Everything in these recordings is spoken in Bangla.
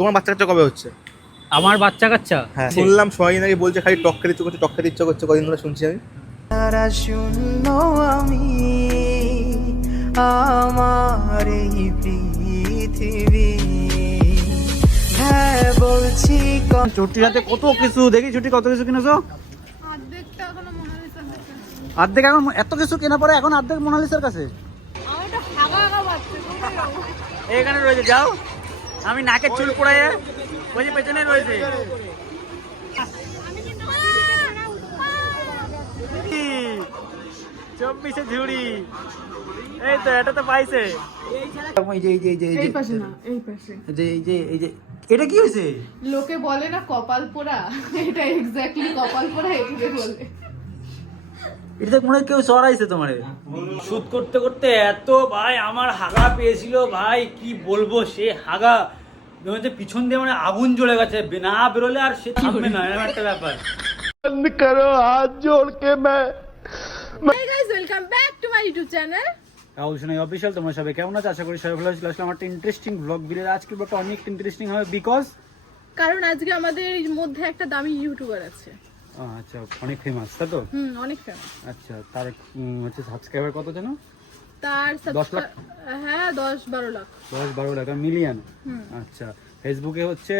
তোমার বাচ্চা কাচ্চা কবে হচ্ছে? আমার বাচ্চা কাচ্চা? হ্যাঁ। শুনলাম সবাই নাকি বলছে খালি টক খেতে ইচ্ছে করছে টক খেতে ইচ্ছে করছে কদিন ধরে শুনছি আমি। তারা শূন্য আমি আমার এই পৃথিবী। হ্যাঁ বলছি ছুটির হাতে কত কিছু? দেখি ছুটি কত কিছু কিনেছো? অর্ধেক এখন এত কিছু কেনা পরে এখন অর্ধেক মোনালিসার কাছে? এখানে রয়েছে যাও। আমি নাকে চুল পড়ে ওই যে পেছনে রয়েছে। চব্বিশে ঝুড়ি। এই তো এটা তো পাইছে। এই যে এই যে এই যে এই যে। এই পাশে না এই পাশে। এই যে এই যে এই যে। এটা কি হয়েছে? লোকে বলে না কপাল পোড়া? এটা এক্স্যাক্টলি কপাল পোড়া এটাকে বলে। এটা মনে হয় কেউ সরাইছে তোমারে। শুট করতে করতে এত ভাই আমার হাগা পেয়েছিল ভাই কি বলব সে হাগা? পিছন দিয়ে মানে আগুন জ্বলে গেছে। না বেরোলে আর সে থাকবে না এরকম একটা ব্যাপার। Hey guys, welcome back to my YouTube channel. Rahul Sonai official তোমরা সবাই কেমন আছো? আশা করি সবাই ভালো আছো। আসলে আমার একটা ইন্টারেস্টিং ব্লগ ভিডিও আজকে ব্লগটা অনেক ইন্টারেস্টিং হবে বিকজ কারণ আজকে আমাদের মধ্যে একটা দামি ইউটিউবার আছে। আচ্ছা অনেক ফেমাস তাই তো? হুম অনেক ফেমাস আচ্ছা তার হচ্ছে সাবস্ক্রাইবার কত যেন? তার লাখ? হ্যাঁ দশ বারো লাখ। দশ বারো লাখ মিলিয়ন আচ্ছা ফেসবুকে হচ্ছে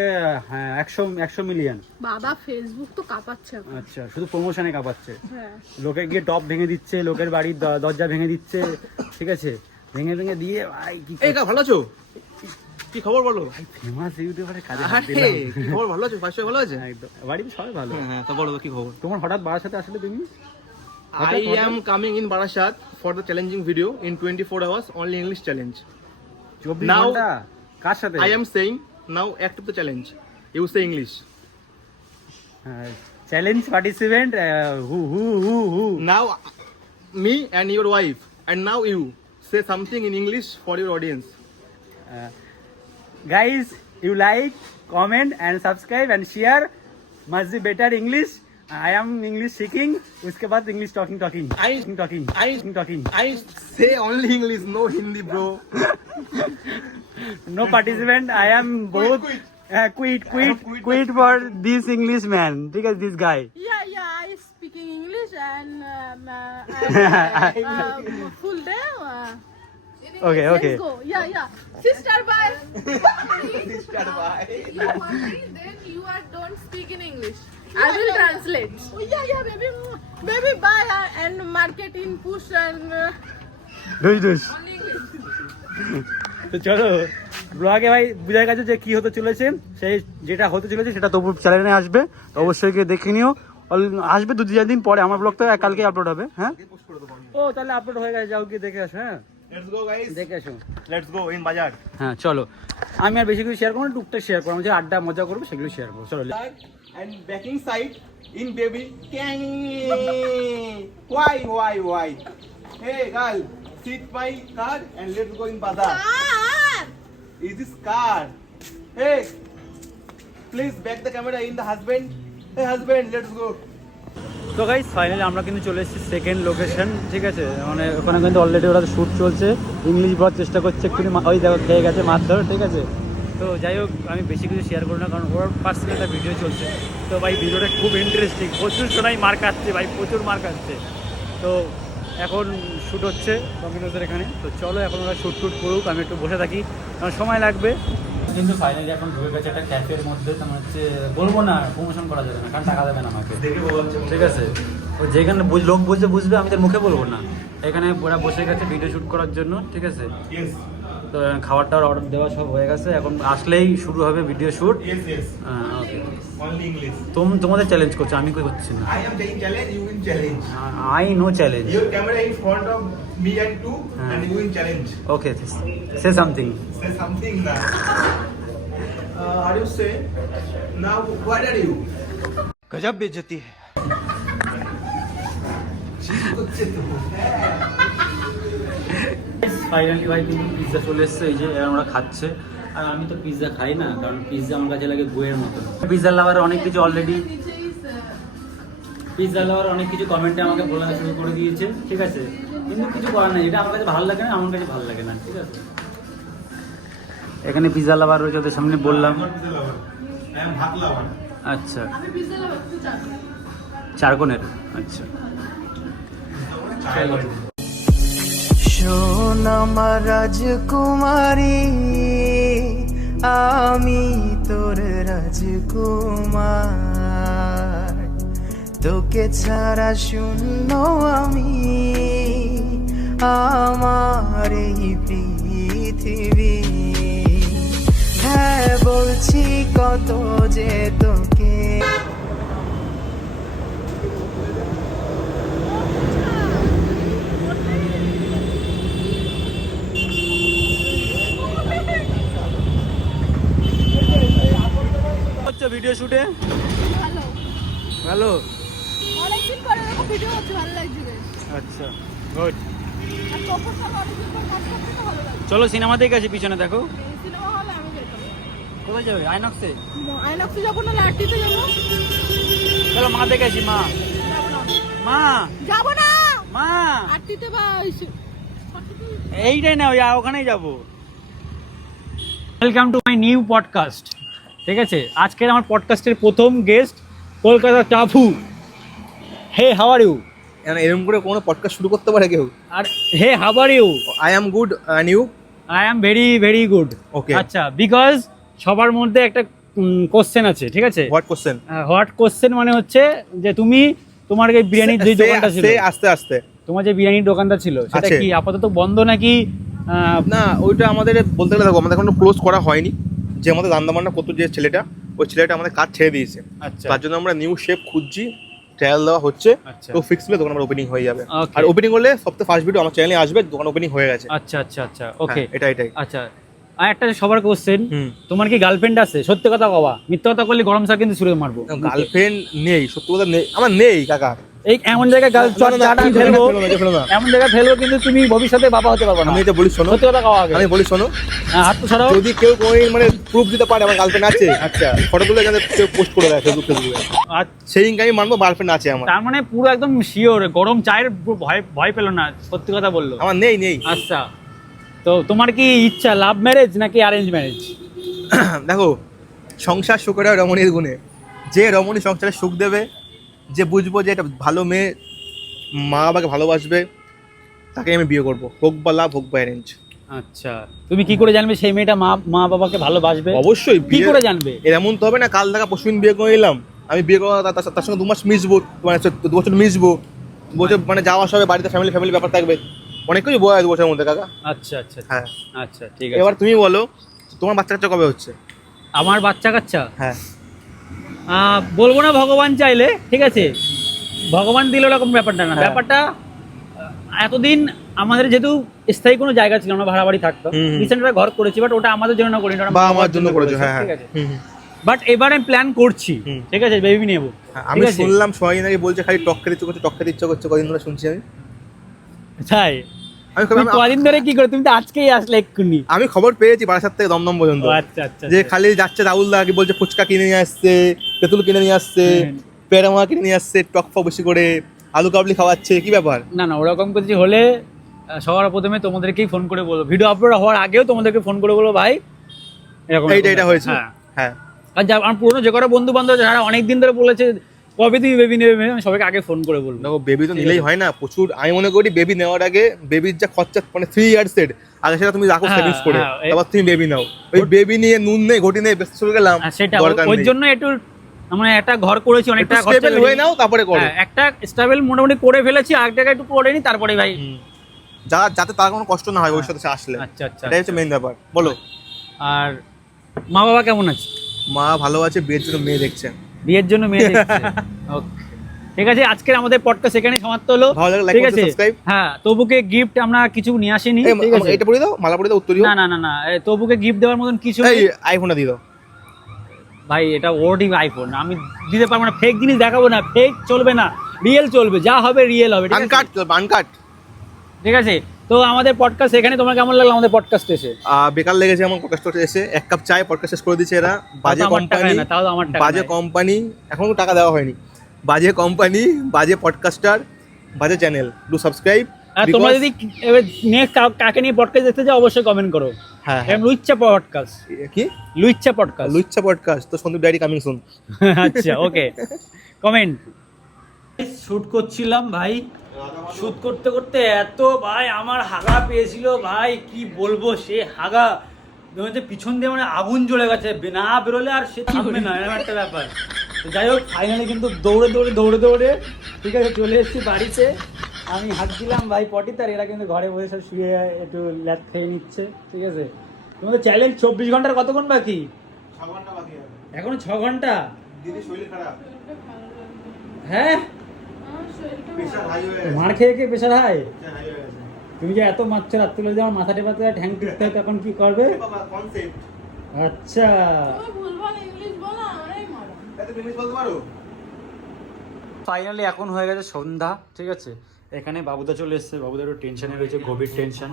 হ্যাঁ একশো একশো মিলিয়ন বাবা ফেসবুক তো কাঁপাচ্ছে। আচ্ছা শুধু প্রমোশনে কাঁপাচ্ছে? হ্যাঁ। লোকে গিয়ে টপ ভেঙে দিচ্ছে লোকের বাড়ির দরজা ভেঙে দিচ্ছে ঠিক আছে? ভেঙে ভেঙে দিয়ে ভাই কি এই কা ভালো আছো? কি খবর বলো? ফেমাস ইউটিউবারের কাজে আরে। খবর? ভালো আছো? ভাই সবাই ভালো আছে? একদম। বাড়িতে সবাই ভালো। হ্যাঁ হ্যাঁ তো বলো কি খবর? তোমার হঠাৎ বাড়ার সাথে আসলে তুমি? I am coming in Barasat for the challenging video in 24 hours, only English challenge. Now, I am saying, now act of the challenge. You say English. Uh, challenge participant uh, who who who who. Now, me and your wife, and now you say something in English for your audience. Uh, guys you like comment and subscribe and share must be better english I am English सीखिंग उसके बाद English talking talking I- talking I- talking I say only English, no Hindi, bro. No participant I am बहुत quit. Quit I quit have quit quit for this English man ठीक है this guy Yeah, yeah, I speaking English and um, uh, and, uh, um, full day. Uh, Okay, okay. Let's go. Yeah, yeah. Sister, bye. Sister, bye. you worry, then you are don't speak in English. I will translate. Oh, yeah, yeah, baby. Baby, bye. uh, And market in push and uh, dose dose English. তো চলো ব্লগে ভাই বুঝা গেছে যে কি হতে চলেছে সেই যেটা হতে চলেছে সেটা তবু চ্যানেলে আসবে তো অবশ্যই গিয়ে দেখে নিও আসবে দু তিন দিন পরে আমার ব্লগ তো কালকে আপলোড হবে হ্যাঁ ও তাহলে আপলোড হয়ে গেছে যাও গিয়ে দেখে আসো হ্যাঁ. দেখে আসো Let's go in Bazaar. হ্যাঁ চলো আমি আর বেশি কিছু শেয়ার করব না টুকটাক শেয়ার করব যে আড্ডা মজা করব সেগুলো শেয়ার করব চলো And backing side in baby. Kang. Why, why, why? Hey, girl, sit my car and let's go in Bazaar. Ah! Is this car? Hey, please back the camera in the husband. Hey, husband, let's go. তো গাইস ফাইনালি আমরা কিন্তু চলে এসেছি সেকেন্ড লোকেশন ঠিক আছে মানে ওখানে কিন্তু অলরেডি ওরা শ্যুট চলছে ইংলিশ বলার চেষ্টা করছে একটু ওই দেখো খেয়ে গেছে মাছ ধরো ঠিক আছে তো যাই হোক আমি বেশি কিছু শেয়ার করি না কারণ ওর পার্সোনাল একটা ভিডিও চলছে। তো ভাই ভিডিওটা খুব ইন্টারেস্টিং প্রচুর সোনাই মার্ক আসছে ভাই প্রচুর মার্ক আসছে। তো এখন শ্যুট হচ্ছে ডমিনোজের এখানে। তো চলো এখন ওরা শ্যুট টুট করুক আমি একটু বসে থাকি। কারণ সময় লাগবে। কিন্তু ফাইনালি এখন ঢুকে গেছে একটা ক্যাফের মধ্যে তোমার হচ্ছে বলব না প্রমোশন করা যাবে না কারণ টাকা দেবে না আমাকে। ঠিক আছে? ও যেখানে লোক বুঝবে আমি তার মুখে বলব না। এখানে ওরা বসে গেছে ভিডিও শ্যুট করার জন্য ঠিক আছে? Yes, তো খাবার টাবার অর্ডার দেওয়া সব হয়ে গেছে এখন আসলেই শুরু হবে video shoot yes, yes. Okay Only English. তোম তোমাদের চ্যালেঞ্জ করছো আমি কই করছি না I am taking challenge, you win challenge. I no challenge Your camera in front of me and two, Ah. and you win challenge. Okay say something Say something now. Uh, are you say? Now, what are you? गजब बेइज्जती है ফাইনালি ভাই কিন্তু পিৎজা চলে এসছে এই যে এরা আমরা খাচ্ছে। আর আমি তো পিৎজা খাই না কারণ পিৎজা আমার কাছে লাগে বইয়ের মতো পিৎজা লাভার অনেক কিছু অলরেডি পিৎজা লাভার অনেক কিছু কমেন্টে আমাকে বলা শুরু করে দিয়েছে ঠিক আছে? কিন্তু কিছু করার নাই এটা আমার কাছে ভালো লাগে না আমার কাছে ভালো লাগে না ঠিক আছে? এখানে পিজা লাভার রয়েছে ওদের সামনে বললাম। আচ্ছা। আমি পিজ্জা লাভার তুই চার। চারকোনের আচ্ছা। আমার রাজকুমারী, আমি তোর রাজকুমার। তোকে ছাড়া শূন্য আমি, আমার এই পৃথিবী। হ্যাঁ বলছি কত যে তোকে হচ্ছে ভিডিও শুটে ভালো। ভালো? অনেকদিন পরে এরকম ভিডিও হচ্ছে ভালো লাগছে আচ্ছা গুড চলো সিনেমা দেখে আসি পিছনে দেখো। কোথায় যাবে? আইনক্সে? আইনক্সে যখন না যাব। চলো মা দেখে আসি মা। মা! যাব না! মা! আটটিতে বা এইটাই না ওই ওখানেই যাব। Welcome to my new podcast ঠিক আছে? আজকের আমার পডকাস্টের প্রথম guest Kolkata টাফু। Hey how are you এরকম করে কোনো পডকাস্ট শুরু করতে পারে কেউ? আর hey how are you I am good and you I am very very good Okay. আচ্ছা বিকজ সবার মধ্যে একটা কোশ্চেন আছে ঠিক আছে? হোয়াট কোশ্চেন হোয়াট কোশ্চেন মানে হচ্ছে যে তুমি তোমার যে বিরিয়ানির যে দোকানটা ছিল আস্তে আস্তে। তোমার যে বিরিয়ানির দোকানটা ছিল সেটা কি আপাতত বন্ধ নাকি না ওইটা আমাদের বলতে গেলে দেখো আমাদের এখনও ক্লোজ করা হয়নি। যে আমাদের রান্নাবান্না করতো যে ছেলেটা ওই ছেলেটা আমাদের কাজ ছেড়ে দিয়েছে। আচ্ছা। তার জন্য আমরা নিউ শেপ খুঁজছি ট্রায়াল দেওয়া হচ্ছে। আচ্ছা। তো ফিক্স হলে দোকান আমার ওপেনিং হয়ে যাবে। আর ওপেনিং হলে সপ্তাহে ফার্স্ট ভিডিও আমার চ্যানেলে আসবে দোকান ওপেনিং হয়ে গেছে। আচ্ছা আচ্ছা আচ্ছা। ওকে হ্যাঁ, এটা এটাই আচ্ছা। আর একটা সবার কোশ্চেন তোমার কি গার্লফ্রেন্ড আছে? সত্যি কথা কবা। মিথ্যা কথা করলে গরম চা কিন্তু শুরু মারবো। গার্লফ্রেন্ড নেই সত্যি কথা নেই। আমার নেই কাকা। এই এমন জায়গায় চাটা ফেলব। এমন জায়গায় ফেলব কিন্তু তুমি ভবিষ্যতে বাবা হতে পারবে না। আমি এটা বলি শোনো। সত্যি কথা কওয়া আগে। আমি বলি শোনো। হ্যাঁ, হাত তো সরাও যদি কেউ মানে প্রুফ দিতে পারে আমার গার্লফ্রেন্ড আছে আচ্ছা। ফটো তুলে এখানে কেউ পোস্ট করে দেয় ফেসবুক ফেসবুকে আর সেই দিনকে আমি মানবো গার্লফ্রেন্ড আছে আমার। তার মানে পুরো একদম শিওর গরম চায়ের ভয় ভয় পেল না সত্যি কথা বলল। আমার নেই নেই। আচ্ছা। তো তোমার কি ইচ্ছা লাভ ম্যারেজ নাকি অ্যারেঞ্জ ম্যারেজ দেখো সংসার সুখের রমণীর গুণে। যে রমণী সংসারে সুখ দেবে যে বুঝব যে এটা ভালো মেয়ে মা বাবাকে ভালোবাসবে তাকে আমি বিয়ে করব। হোক বা লাভ হোক বা অ্যারেঞ্জ আচ্ছা। তুমি কি করে জানবে সেই মেয়েটা মা মা বাবাকে ভালোবাসবে? অবশ্যই কি বিয়ে করে জানবে? এমন তো হবে না কাল দেখা পরশুদিন বিয়ে করে নিলাম আমি বিয়ে করা তার তার সঙ্গে দু মাস মিশবো মানে দু বছর মিশবো। দু বছর মানে যাওয়া আসা হবে বাড়িতে ফ্যামিলি ফ্যামিলি ব্যাপার থাকবে। অনেক কিছু বোঝা যায় দু বছরের মধ্যে কাকা। আচ্ছা আচ্ছা। হ্যাঁ। আচ্ছা ঠিক আছে। এবার তুমি বলো তোমার বাচ্চা কাচ্চা কবে হচ্ছে? আমার বাচ্চা কাচ্চা হ্যাঁ। বলব না ভগবান চাইলে ঠিক আছে? ভগবান দিল এরকম ব্যাপারটা না। হ্যাঁ। ব্যাপারটা এতদিন আমাদের যেহেতু স্থায়ী কোনো জায়গা ছিল না ভাড়া বাড়ি থাকতাম হুম, হুম। রিসেন্ট একটা ঘর করেছি বাট ওটা আমাদের জন্য করি না ওটা বা আমার জন্য করেছ হ্যাঁ ঠিক হ্যাঁ আছে? হুম, হুম। বাট এবার আমি প্ল্যান করছি ঠিক আছে? বেবি নেব। হ্যাঁ, আমি শুনলাম সবাই নাকি বলছে খালি টক খেতে ইচ্ছে করছে টক খেতে ইচ্ছে করছে কদিন ধরে শুনছি আমি। তাই? কদিন ধরে কি করে? তুমি তো আজকেই আসলে এক্ষুনি। আমি খবর পেয়েছি বারাসাত থেকে দমদম পর্যন্ত। আচ্ছা আচ্ছা যে আচ্ছা। খালি যাচ্ছে রাহুল দা কি বলছে ফুচকা কিনে নিয়ে আসছে তেঁতুল কিনে নিয়ে আসছে হুম। কিনে নিয়ে আসছে টক ফক বেশি করে আলু কাবলি খাওয়াচ্ছে কি ব্যাপার? না না ওরকম কিছু হলে সবার প্রথমে তোমাদেরকেই ফোন করে বলব। ভিডিও আপলোড হওয়ার আগেও তোমাদেরকে ফোন করে বলব ভাই। এরকম এইটা এটা হয়েছে। হ্যাঁ। হ্যাঁ। আর যা আমার পুরোনো যে কটা বন্ধু বান্ধব যারা অনেক দিন ধরে বলেছে কবে তুমি বেবি নেবে baby?" আমি সবাইকে আগে ফোন করে বলব। দেখো বেবি তো নিলেই হয় না প্রচুর আমি মনে করি বেবি নেওয়ার আগে বেবির যা খরচা মানে থ্রি ইয়ার্স এর আগে সেটা তুমি রাখো হ্যাঁ, সেভিংস করে হ্যাঁ, তারপর তুমি বেবি নাও। ওই বেবি নিয়ে নুন নেই ঘটি নেই ব্যস্ত চলে গেলাম সেটা দরকার ওই জন্য একটু মানে একটা ঘর করেছি অনেকটা খরচা হয়ে নাও তারপরে করো। হ্যাঁ, একটা স্টেবল মোটামুটি করে ফেলেছি আর একটা একটু করে নি তারপরে ভাই। যা যাতে তার কোনো কষ্ট না হয় ওর সাথে আসলে। আচ্ছা আচ্ছা এটাই হচ্ছে মেইন ব্যাপার বলো। আর মা বাবা কেমন আছে? মা ভালো আছে বিয়ের জন্য মেয়ে দেখছে। বিয়ের জন্য মেয়ে দেখছে। ওকে ঠিক আছে আজকের আমাদের পডকাস্ট এখানে সমাপ্ত হলো। ঠিক আছে? হ্যাঁ তবুকে গিফট আমরা কিছু নিয়ে আসিনি ঠিক আছে? এটা পড়ে দাও মালা পড়ে দাও উত্তরীয় না না না না তবুকে গিফট দেওয়ার মতন কিছু এই নেই। আইফোনটা দিয়ে দাও। ভাই এটা ওরই আইফোন আমি দিতে পারব না ফেক জিনিস দেখাবো না ফেক চলবে না রিয়েল চলবে যা হবে রিয়েল হবে? আনকাট আনকাট ঠিক আছে? তো আমাদের পডকাস্ট এখানে তোমার কেমন লাগল আমাদের পডকাস্ট এসে? বেকার লেগেছে আমার পডকাস্ট এসে। এক কাপ চায় পডকাস্ট শেষ করে দিচ্ছে এরা। বাজে কোম্পানি তাও আমার টাকা বাজে কোম্পানি এখনও টাকা দেওয়া হয়নি। বাজে কোম্পানি বাজে পডকাস্টার বাজে চ্যানেল ডু সাবস্ক্রাইব আর তোমরা যদি নেক্সট কাকে নিয়ে পডকাস্ট দেখতে চাও অবশ্যই কমেন্ট করো। হ্যাঁ এম লুচ্চা পডকাস্ট কি? লুচ্চা পডকাস্ট লুচ্চা পডকাস্ট তো সন্দীপ ডায়েরি কামিং সুন আচ্ছা ওকে কমেন্ট শুট করছিলাম ভাই। শুট করতে করতে এত ভাই আমার হাগা পেয়েছিল ভাই কি বলব? সে হাগা মনে পিছন দিয়ে মানে আগুন জ্বলে গেছে। না বেরোলে আর সে থামবে না এরকম একটা ব্যাপার। তো যাই হোক ফাইনালি কিন্তু দৌড়ে দৌড়ে দৌড়ে দৌড়ে ঠিক আছে চলে এসেছি বাড়িতে। আমি হাত দিলাম ভাই পটি তার এরা কিন্তু ঘরে বসে সব শুয়ে একটু ল্যাদ খেয়ে নিচ্ছে ঠিক আছে। তোমাদের চ্যালেঞ্জ চব্বিশ ঘণ্টার কতক্ষণ বাকি? এখনও ছ ঘণ্টা? হ্যাঁ? মার খেয়ে খেয়ে প্রেশার হাই তুমি যে এত মারছো রাত্রে যে আমার মাথা টেপাতে ঠ্যাং টিপতে হয় তখন কি করবে? আচ্ছা। তুমি ভুলভাল ইংলিশ বলো আমরাই মারো এত ইংলিশ বলতে পারো? ফাইনালি এখন হয়ে গেছে সন্ধ্যা ঠিক আছে? এখানে বাবুদা চলে এসেছে বাবুদা একটু টেনশনে রয়েছে গভীর টেনশন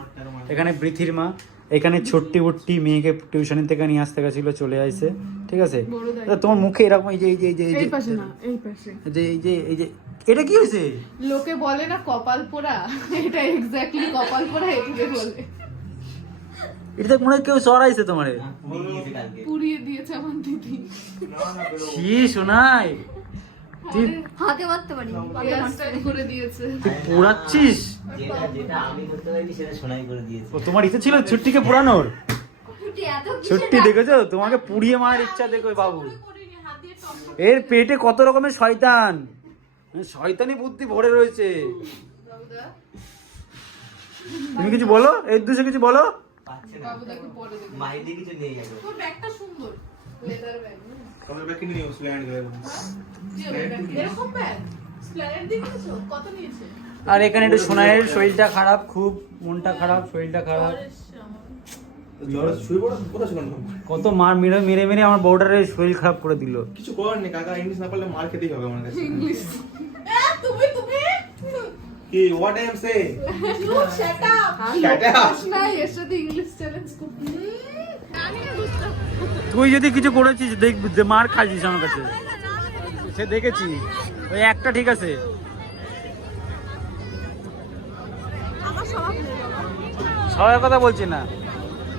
এখানে বৃথির মা এখানে ছোট্টি উট্টি মেয়েকে টিউশন থেকে নিয়ে আসতে গেছিল চলে আসছে ঠিক আছে? তোমার মুখে এরকম এই যে এই যে এই যে এই এই যে পাশে না এই পাশে। এই যে এই যে এই যে এটা কি হয়েছে? লোকে বলে না কপাল পোড়া? এটা এক্স্যাক্টলি কপাল পোড়া এদিকে বলে। এটা মনে হয় কেউ সরাইছে তোমারে। পুড়িয়ে দিয়েছে আমার দিদি। কি শোনাই তুই হাতে মারতে পারি। করে দিয়েছে। তুই পোড়াচ্ছিস? যেটা আমি করতে পারিনি সেটা সোনাই করে দিয়েছে। ও তোমার ইচ্ছে ছিল ছুট্টিকে পোড়ানোর? ছুটি ছুট্টি দেখেছ? তোমাকে পুড়িয়ে মারার ইচ্ছা দেখো বাবু। এর পেটে কত রকমের শয়তান? শয়তানি বুদ্ধি ভরে রয়েছে। তুমি কিছু বলো? এর দুশো কিছু বলো? আর এখানে একটু সোনাইয়ের শরীরটা খারাপ খুব মনটা খারাপ শরীরটা খারাপ জ্বর শুয়ে পড়ো কোথায় শুকানো কত মার মেরে মেরে মেরে আমার বউটারে শরীর খারাপ করে দিল। কিছু করার নেই কাকা ইংলিশ না পারলে মার খেতেই হবে আমার কাছে। ইংলিশ। তুমি তুমি? কি what I am saying you shut up Shut up. না এর সাথে ইংলিশ চ্যালেঞ্জ করতে আমি না বুঝতাম তুই যদি কিছু করেছিস দেখ মার খাইছিস আমার কাছে। সে দেখেছি। ওই একটা ঠিক আছে। সবার কথা বলছি না।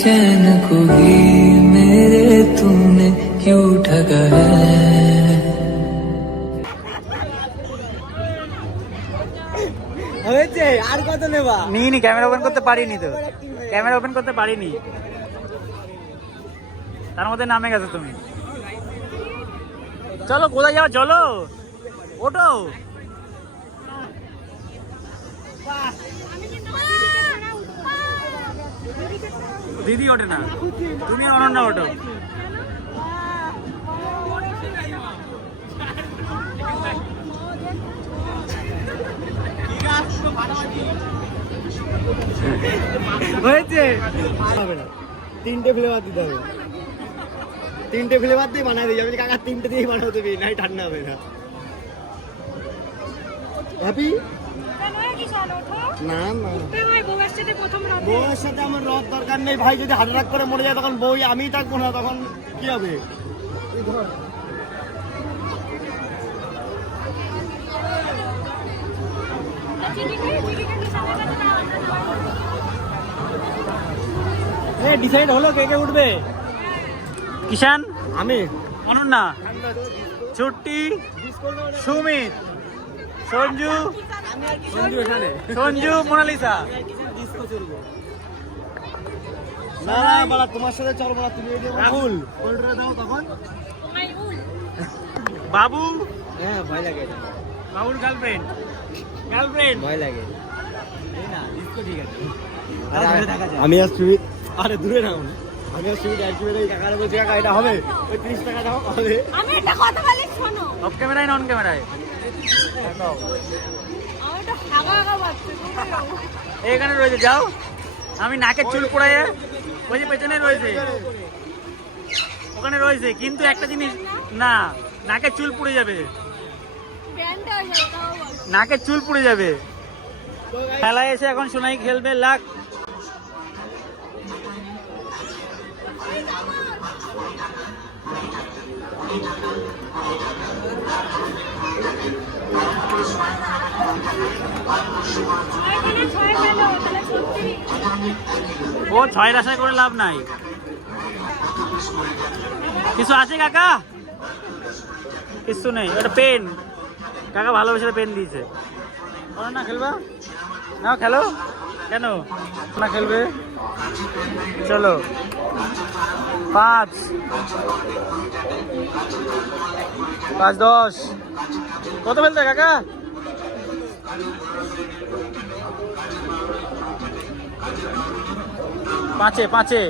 चैन को भी मेरे तूने क्यों ठगा है হয়েছে আর কত নেবা নিইনি ক্যামেরা ওপেন করতে পারিনি তো ক্যামেরা ওপেন করতে পারিনি তার মধ্যে নামে গেছো তুমি চলো কোথায় যাও চলো ওটো দিদি ওঠে না। তুমি অনন্যা ওঠো। হয়েছে? হবে না। তিনটে ফ্লেভার দিতে হবে। তিনটে ফ্লেভার দিয়ে দিয়ে যাবে কাকা, তিনটে দিয়ে বানাতে দেবে নাই ঠান্ডা হবে না। হ্যাপি না না। বউয়ের সাথে আমার রথ দরকার নেই ভাই যদি অ্যাটাক করে মরে যায় তখন বউ আমি থাকব না তখন কি হবে? ডিসাইড হলো কে কে উঠবে? কিষান আমি। অনন্যা? ছুটি সুমিত? সঞ্জু? সঞ্জু এখানে। সঞ্জু মোনালিসা। না না বাড়া তোমার সাথে চল বাড়া তুমি রাহুল। কোল্ড্রে দাও তখন। বাবু। হ্যাঁ ভয় লাগে বাবুর গার্লফ্রেন্ড গার্লফ্রেন্ড ভয় লাগে। ঠিক আছে। আমি আর সুমিত আরে দূরে নাও না। আমি আর সুমিত এক এই কাকারে বলছি কাকা এটা হবে। ওই তিরিশ টাকা দাও হবে। আমি একটা কথা বলি শোনো। অফ ক্যামেরায় না অন ক্যামেরায় এখানে রয়েছে যাও। আমি নাকের চুল পড়াইয়ে ওই যে পেছনে রয়েছে। ওখানে রয়েছে কিন্তু একটা জিনিস না নাকের চুল পুড়ে যাবে। নাকের চুল পুড়ে যাবে। খেলায় এসে এখন সোনাই খেলবে লাখ। ও ছয় আশায় করে লাভ নাই। কিছু আছে কাকা? কিছু নেই। এটা পেন। কাকা ভালোবেসে পেন দিয়েছে। না খেলবা? না খেলো? কেন? না খেলবে? চলো। পাঁচ। পাঁচ দশ। কত ফেলতে কাকা? পাঁচে পাঁচে।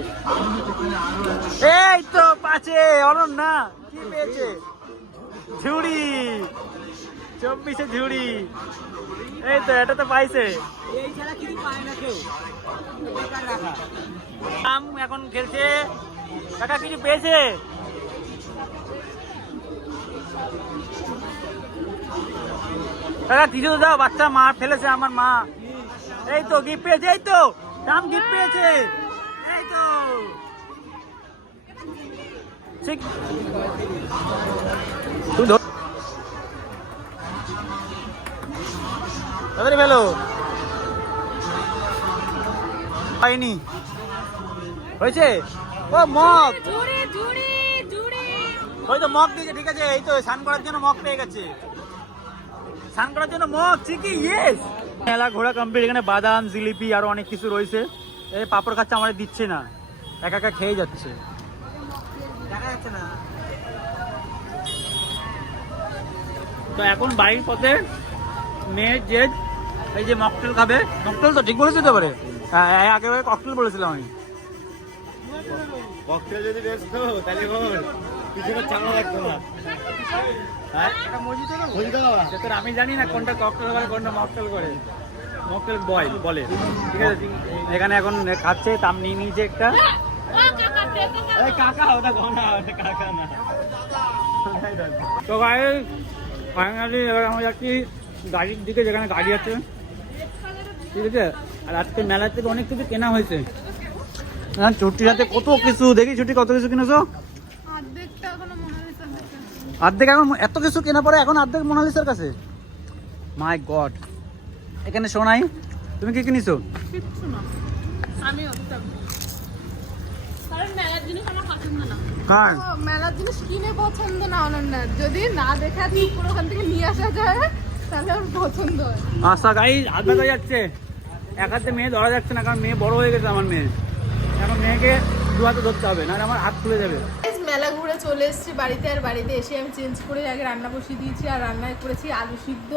এই তো পাঁচে অরণ না, কি পেয়েছে? ঝুড়ি চব্বিশে ঝুড়ি এই তো, এটা তো পাইছে। আম এখন খেলছে। কাকা, কিছু পেয়েছে? কাকা কিছু তো দাও বাচ্চা মা ফেলেছে আমার মা। এই তো গিফট পেয়েছে এই তো দাম গিফট পেয়েছে। এই তো। ঠিক। তুই ধর। তাড়াতাড়ি ফেলো। পাইনি। হয়েছে? ও মগ। ওই তো মগ দিয়েছে ঠিক আছে এই তো স্নান করার জন্য মগ পেয়ে গেছে। স্নান করার জন্য মগ ঠিকই ইয়েস মেলা ঘোরা কমপ্লিট এখানে বাদাম জিলিপি আরও অনেক কিছু রয়েছে। এই পাপড় খাচ্ছে আমাদের দিচ্ছে না। একা একা খেয়ে যাচ্ছে। দেখা যাচ্ছে না তো এখন বাড়ির পথে মেয়ের যে এই যে মকটেল খাবে। মকটেল তো ঠিক বলেছি তো পারে হ্যাঁ হ্যাঁ, আগে ককটেল বলেছিলাম আমি। ককটেল যদি বেচতো তাহলে পিছনে চামড়া রাখতো না। হ্যাঁ? আমি জানি না কোনটা ককটেল করে কোনটা মকটেল করে। মকটেল বয় বলে। ঠিক আছে? এখানে এখন খাচ্ছে তাম নিয়ে নিয়েছে একটা। কাকা ওটা গনা ওটা কাকা না। তো ভাই ফাইনালি এবার আমরা যাচ্ছি গাড়ির দিকে যেখানে গাড়ি আছে। ঠিক আছে? আর আজকে মেলা থেকে অনেক কিছু কেনা হয়েছে। হ্যাঁ ছুটির হাতে কত কিছু? দেখি ছুটি কত কিছু কিনেছো অর্ধেকটা এখনও মোনালিসা দেখে অর্ধেক এখন এত কিছু কেনা পরে এখন অর্ধেক মোনালিসার কাছে? মাই গড এখানে শোনাই তুমি কি কিনেছো? হ্যাঁ মেলার জিনিস কিনে পছন্দ না অনন্যার যদি না দেখে পুরো ওখান থেকে নিয়ে আসা যায় তাহলে ওর পছন্দ হয়। আশা গাই হাত ব্যথা যাচ্ছে। এক হাতে মেয়ে ধরা যাচ্ছে না কারণ মেয়ে বড় হয়ে গেছে আমার মেয়ে। এখন মেয়েকে দু হাতে ধরতে হবে নাহলে আমার হাত খুলে যাবে। মেলা ঘুরে চলে এসেছি বাড়িতে আর বাড়িতে এসে আমি চেঞ্জ করে আগে রান্না বসিয়ে দিয়েছি আর রান্নায় করেছি আলু সিদ্ধ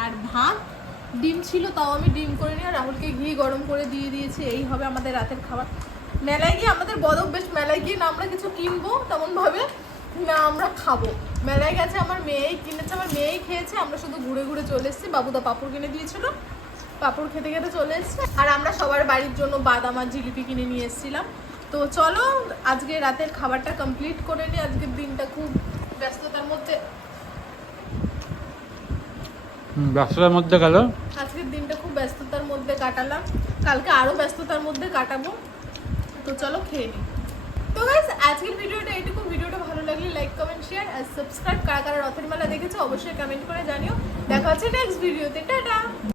আর ভাত। ডিম ছিল, তাও আমি ডিম করে নিয়ে রাহুলকে ঘি গরম করে দিয়ে দিয়েছি। এই হবে আমাদের রাতের খাবার। মেলায় গিয়ে আমাদের বদক বেশ মেলায় গিয়ে না আমরা কিছু কিনবো তেমনভাবে না আমরা খাব। মেলায় গেছে আমার মেয়েই কিনেছে, আমার মেয়েই খেয়েছে। আমরা শুধু ঘুরে ঘুরে চলে এসেছি। বাবুদা পাপড় কিনে দিয়েছিল। পাপড় খেতে খেতে চলে এসেছে। আর আমরা সবার বাড়ির জন্য বাদাম আর জিলিপি কিনে নিয়ে এসেছিলাম। তো চলো আজকে রাতের খাবারটা কমপ্লিট করে নিই। আজকের দিনটা খুব ব্যস্ততার মধ্যে। ব্যবসার মধ্যে গেল। আজকের দিনটা খুব ব্যস্ততার মধ্যে কাটালাম। কালকে আরও ব্যস্ততার মধ্যে কাটাবো। তো চলো খেয়ে নিই। তো গাইস আজকের ভিডিওটা এইটুকু। ভিডিওটা ভালো লাগলে লাইক কমেন্ট শেয়ার আর সাবস্ক্রাইব কারা কারা রথের মেলা দেখেছ অবশ্যই কমেন্ট করে জানিও। দেখা হচ্ছে নেক্সট ভিডিওতে টাটা!